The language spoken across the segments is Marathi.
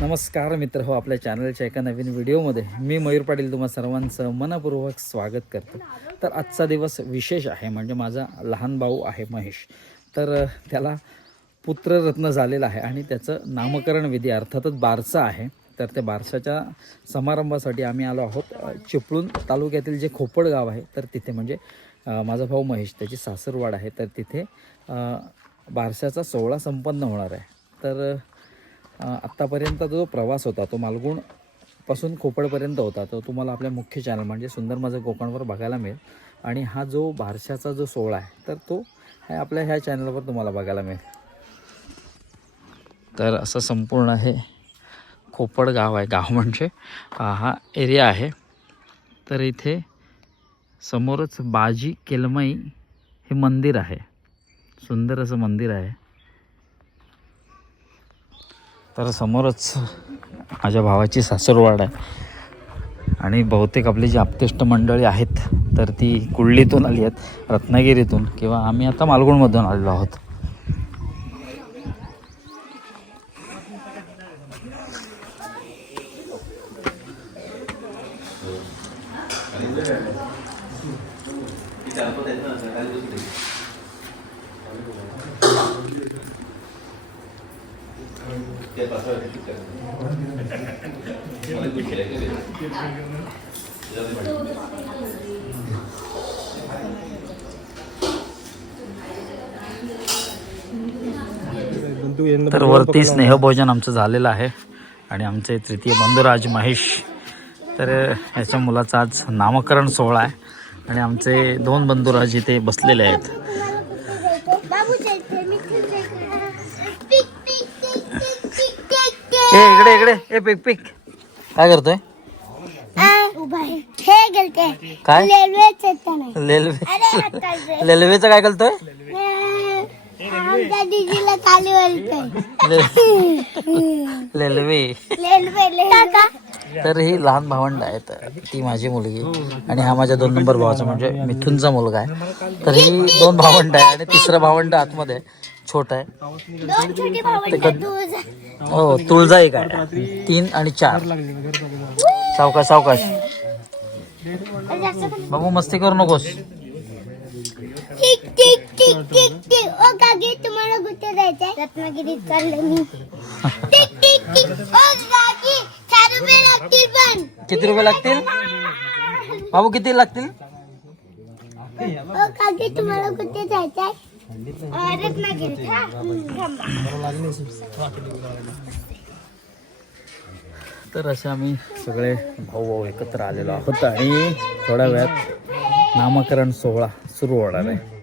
नमस्कार मित्र हो, आपल्या चॅनलच्या एका नवीन व्हिडिओमध्ये मी मयूर पाटील तुम्हा सर्वांचं मनपूर्वक स्वागत करतो. तर आजचा दिवस विशेष आहे, म्हणजे माझा लहान भाऊ आहे महेश. तर त्याला पुत्ररत्न झालेला आहे आणि त्याचं नामकरण विधी अर्थातच बारसा आहे. तर त्या बारशाच्या समारंभासाठी आम्ही आलो आहोत चिपळूण तालुक्यातील जे खोपड गाव आहे तर तिथे, म्हणजे माझा भाऊ महेश त्याची सासरवाड आहे, तर तिथे बारशाचा सोहळा संपन्न होणार आहे. तर आत्तापर्यंत जो प्रवास होता तो मालगुणपासून खोपडपर्यंत होता, तो तुम्हाला आपल्या मुख्य चॅनल म्हणजे सुंदर माझं कोकणवर बघायला मिळेल. आणि हा जो बारशाचा जो सोहळा आहे तर तो आपल्या ह्या चॅनलवर तुम्हाला बघायला मिळेल. तर असं संपूर्ण हे खोपड गाव आहे. गाव म्हणजे हा एरिया आहे. तर इथे समोरच बाजी केलमई हे मंदिर आहे, सुंदर असं मंदिर आहे. तर समोरच माझ्या भावाची सासरवाड आहे आणि बहुतेक आपली जी आप्तेष्ट मंडळी आहेत तर ती कुर्लीतून आली आहेत, रत्नागिरीतून, किंवा आम्ही आता मालगुणमधून आलेलो आहोत. तर वरती स्नेहभोजन आमचं झालेलं आहे आणि आमचे तृतीय बंधुराज महेश, तर ह्याच्या मुलाचं आज नामकरण सोहळा आहे आणि आमचे दोन बंधुराज इथे बसलेले आहेत. इकडे इकडे ए पिक पिक काय करतोय? काय रेल्वेचं काय करतोय? रेल्वे. तर ही लहान भावंड आहेत, ती माझी मुलगी आणि हा माझ्या 2 नंबर भावाचा म्हणजे मिथुनचा मुलगा आहे. तर ही 2 भावंड आहे आणि तिसरा भावंड आतमध्ये छोटा आहे. हो, तुळजा एक आहे. 3 आणि 4. सावकाश सावकाश बाबू, मस्ती करू नकोस. तुम्हाला कुठे जायचंय? रत्नागिरीत चालले मी. किती रुपये लागतील बाबू, किती लागतील? तुम्हाला कुठे जायचंय? रत्नागिरीत. तर असे आम्ही सगळे भाऊ भाऊ एकत्र आलेलो आहोत आणि थोड्या वेळात नामकरण सोहळा सुरू होणार आहे.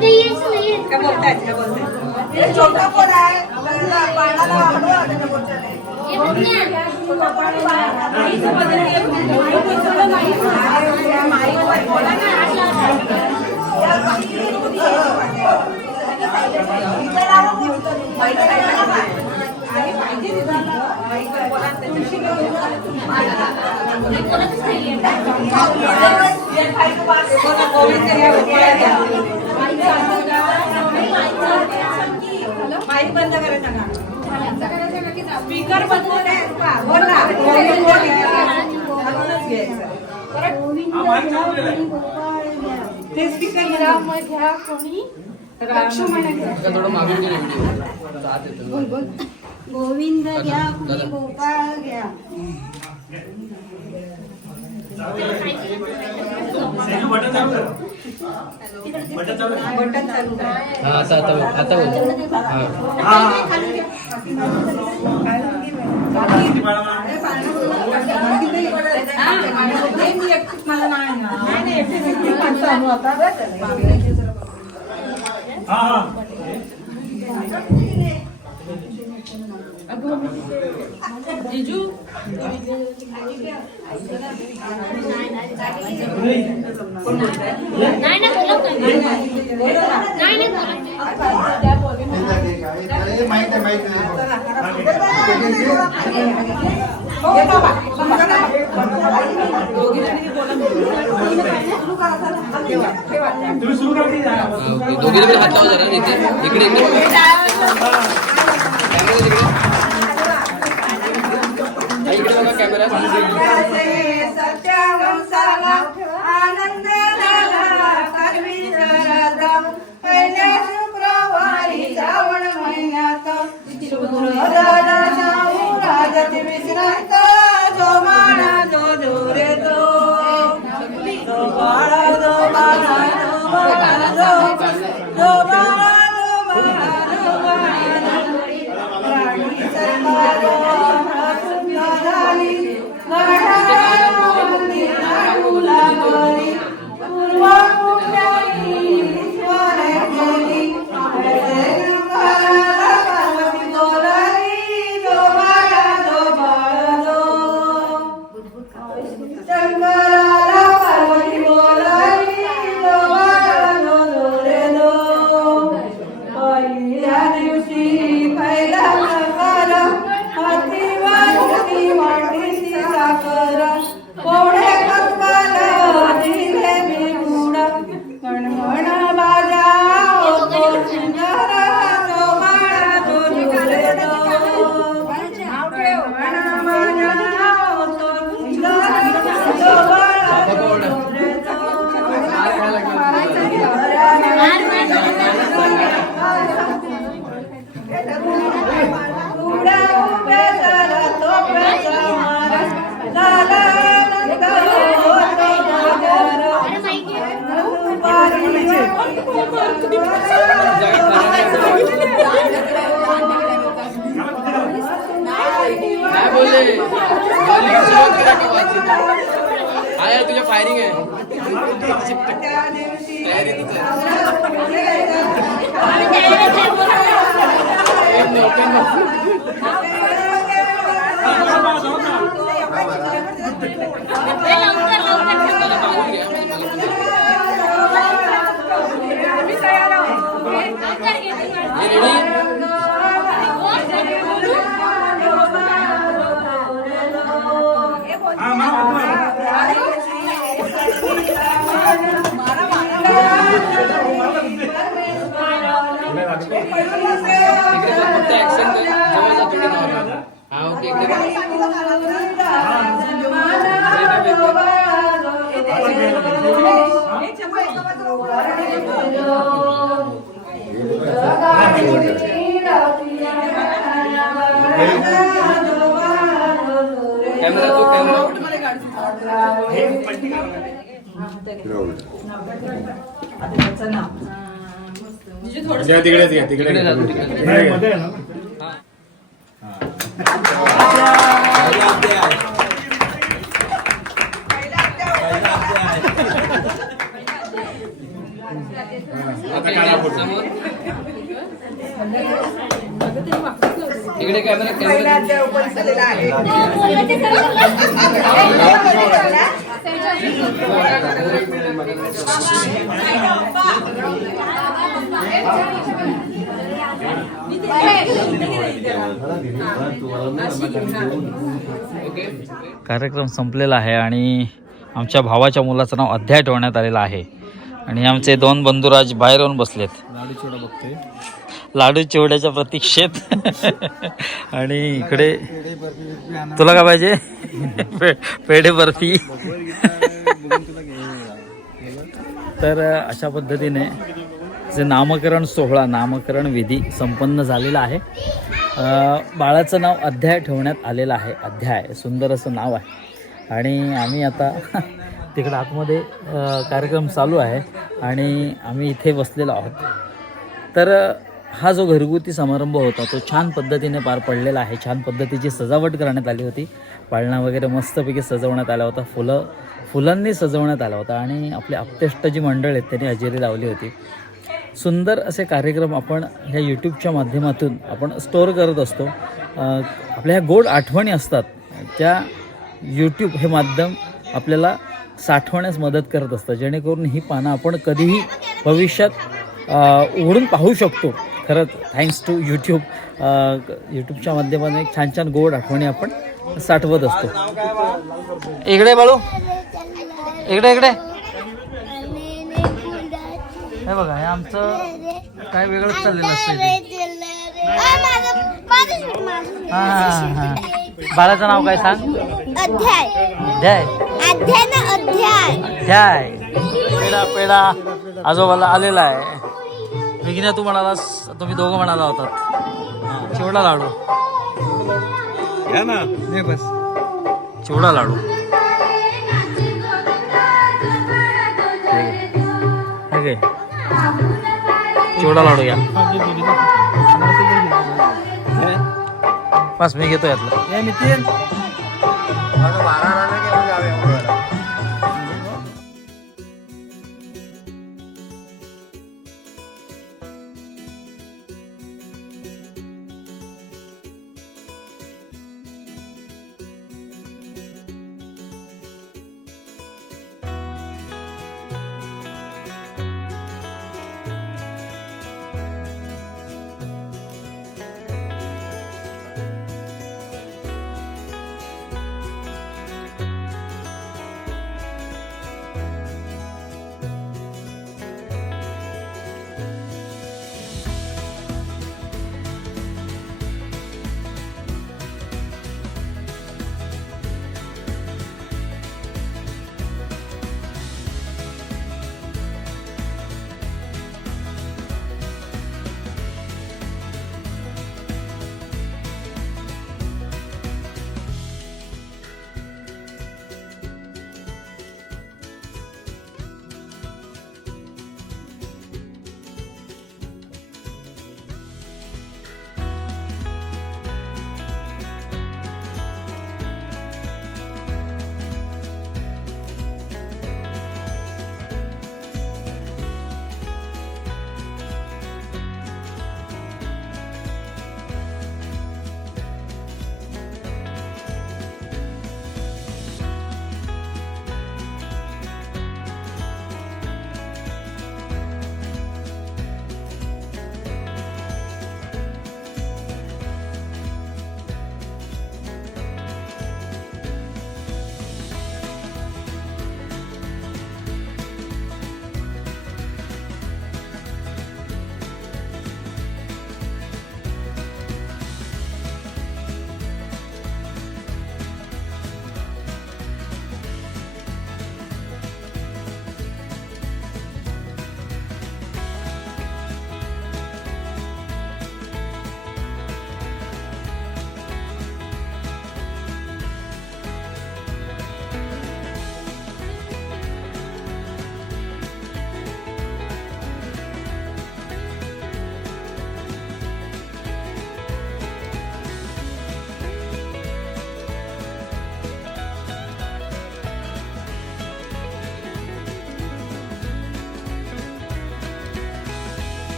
ते येत नाही. छोटा कोण आहे पाण्याला हलवा त्याच्या बोलच्याने. हे बघ ना. माईक बंद करायचा का? स्पीकर बदलून आहे का? बोल ना. घालूनच घ्यायचं. ते स्पीकर राम घ्या कोणी लक्ष्मण घ्या. गोविंद घ्या कुणी गोपाळ घ्या. बटन चालू करा. जिजू नाही ना बोलत नाही. दोघीकडे हात लावा जरा इथे इकडे इकडे बघा कॅमेरा. आनंद पहिल्या शुक्रवारी श्रावण महिन्यात राजाचे विश्रांत जो माळा जो जोरे जो बाळा जो बाळा जो बाळा राणी सरकार झाली आहे तुझ्या फायरिंग आहे समोर इकडे कॅमेरा पहिला कॅमेरा देव पैसेला आहे कार्यक्रम संपलेला आहे आणि आमच्या भावाच्या मुलाचं नाव अध्याय ठेवण्यात आलेलं आहे आणि आमचे दोन बंधुराज बाहेर येऊन बसलेत लाडू चिवड्याच्या प्रतीक्षेत आणि इकडे तुला काय पाहिजे पेढे बर्फी तर अशा पद्धतीने जे नामकरण विधी संपन्न झालेला आहे. बाळाचं नाव अध्याय ठेवण्यात आलेलं आहे. अध्याय सुंदर असं नाव आहे आणि आम्ही आता तिकडे आतमध्ये कार्यक्रम चालू आहे आणि आम्ही इथे बसलेलो आहोत. तर हा जो घरगुती समारंभ होता तो छान पद्धतीने पार पडलेला आहे. छान पद्धतीची सजावट करण्यात आली होती. पाळणा वगैरे मस्तपैकी सजवण्यात आला होता. फुलांनी सजवण्यात आला होता आणि आपले आप्तेष्ट जी मंडळ आहेत त्यांनी हजेरी लावली होती. सुंदर असे कार्यक्रम आपण ह्या यूट्यूबच्या माध्यमातून आपण स्टोअर करत असतो. आपल्या ह्या गोड आठवणी असतात त्या यूट्यूब हे माध्यम आपल्याला साठवण्यास मदत करत असतं जेणेकरून ही पानं आपण कधीही भविष्यात उघडून पाहू शकतो. खरंच थँक्स टू यूट्यूब. यूट्यूबच्या माध्यमातून एक छान छान गोड आठवणी आपण साठवत असतो. इकडे बाळू इकडे हे बघा हे आमचं काय वेगळंच चाललेलं असतं इथे. हां बाळाचं नाव काय सांग. अध्याय अध्याय अध्याय ना अध्याय अध्याय. पेढा आजोबाला आलेला आहे. विघ्न तू म्हणालास तुम्ही दोघं म्हणाला होतात. चिवडा लाडू नाही बस चिवडा लाडू चिवडा लाडू या बस मी घेतो यातलं.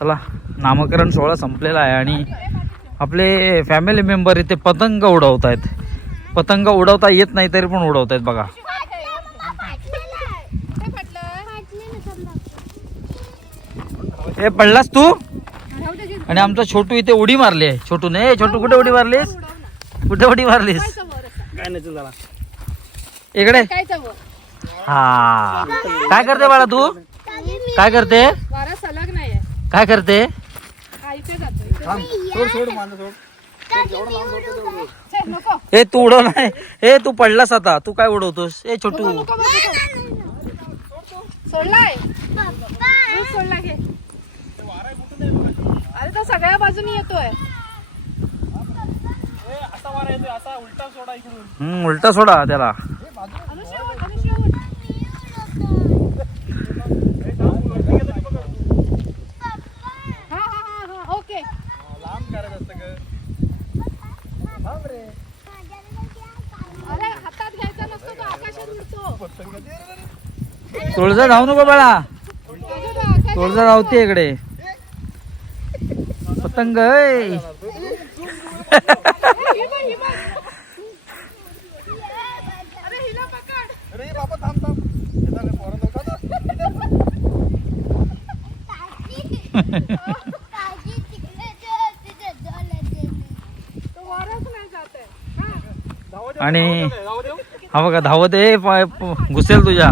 चला, नामकरण सोहळा संपलेला आहे आणि आपले फॅमिली मेंबर इथे पतंग उडवत आहेत. पतंग उडवता येत नाही तरी पण उडवत आहेत बघा. हे पडलास तू? आणि आमचा छोटू इथे उडी मारली आहे. छोटू ने छोटू कुठे उडी मारलीस? कुठे उडी मारलीस? इकडे. हा, काय करते बाळा तू? काय करते? काय करते? ए तू उडव नाही. ए तू पडलास आता. तू काय उडवतोस? ए छोटू अरे तो सगळ्या बाजूनी येतोय. उलटा सोडा त्याला. ओके. अरे हातात घ्यायचा नसतो तो आकाशात उडतो. तुळजा धावू नको बाळा. तुळजा धावते इकडे. पतंग ए. आणि हा बघा धावत आहे. घुसेल तुझ्या.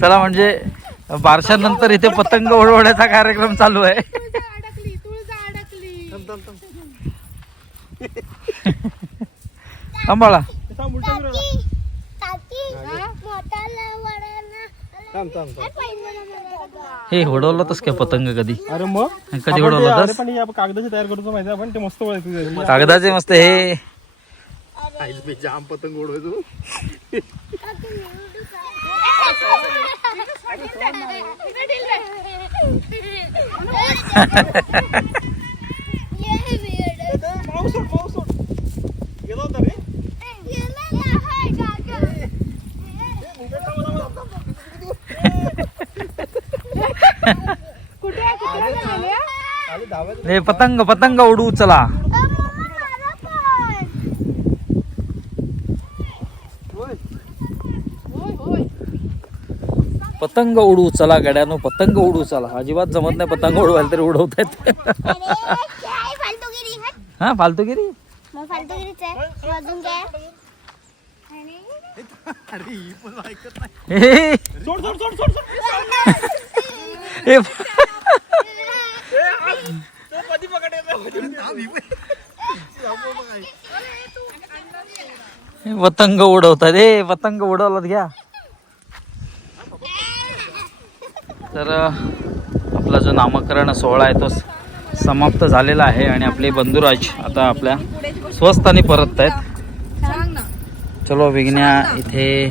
चला, म्हणजे बारशानंतर इथे पतंग उडवण्याचा कार्यक्रम चालू आहे. बाळा हे उडवलं तस काय पतंग कधी? अरे मग कधी उडवलं तस? पण कागदाचे तयार करतो माहिती आपण ते मस्त ओळखतो. कागदाचे मस्त हे जाम पतंग उडवायचो. हे पतंग पतंग उडू. चला, पतंग उडू. चला गड्यानो, पतंग उडू. चला, अजिबात जमत नाही पतंग उडवायला तरी उडवत आहेत. हा, फालतूगिरी. पतंग उडवतात. हे पतंग उडवलात घ्या. तर आपला जो नामकरण सोहळा आहे तो समाप्त झालेला आहे आणि आपले बंधुराज आता आपल्या स्वस्थानी परत आहेत. चलो विघ्न्या इथे.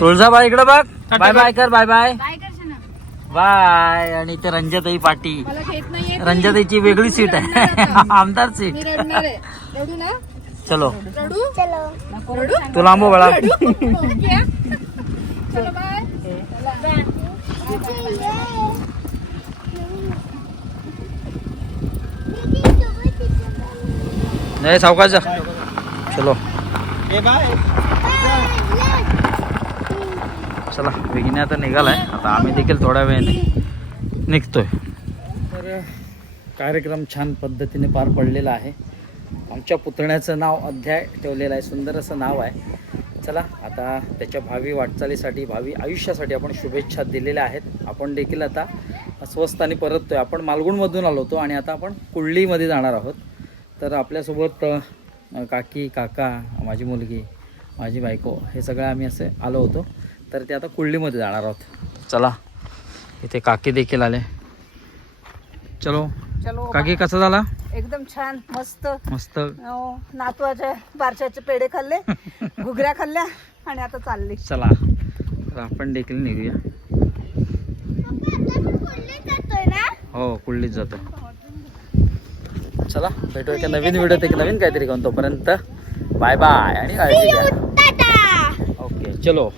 तुळजाबाई इकडे बघ. बाय बाय कर. Bye bye bye. आणि इथे रंजताई पाटी. रंजताईची वेगळी सीट आहे. आमदार सीट. चलो तू लांबो बाळा. नाही सावकाश जा. चलो चला, विघ्ने आता निघालाय. आता आम्ही देखील थोड्या वेळाने निघतोय. तर कार्यक्रम छान पद्धतीने पार पडलेला आहे. आमच्या पुतण्याचं नाव अध्याय ठेवलेलं आहे. सुंदर असं नाव आहे. चला, आता त्याच्या भावी वाटचालीसाठी, भावी आयुष्यासाठी आपण शुभेच्छा दिलेल्या आहेत. आपण देखील आता स्वस्थानी परततोय. आपण मालगुणमधून आलो होतो आणि आता आपण कुर्लीमध्ये जाणार आहोत. तर आपल्यासोबत काकी, काका, माझी मुलगी, माझी बायको, हे सगळं आम्ही असे आलो होतो. तर ते आता कुर्लीमध्ये जाणार आहोत. चला, इथे काकी देखील आले. चलो काकी, कसा झाला? एकदम छान, मस्त मस्त. नातवाच्या बारशाचे पेढे खाल्ले, घुगऱ्या खाल्ल्या आणि आता चालली. चला, तर आपण देखील निघूया. हो, कुर्लीत जातो. चला, भेटू एका नवीन व्हिडिओत, एक नवीन काहीतरी घेऊन. तोपर्यंत बाय बाय आणि काळजी घ्या. ओके, चलो.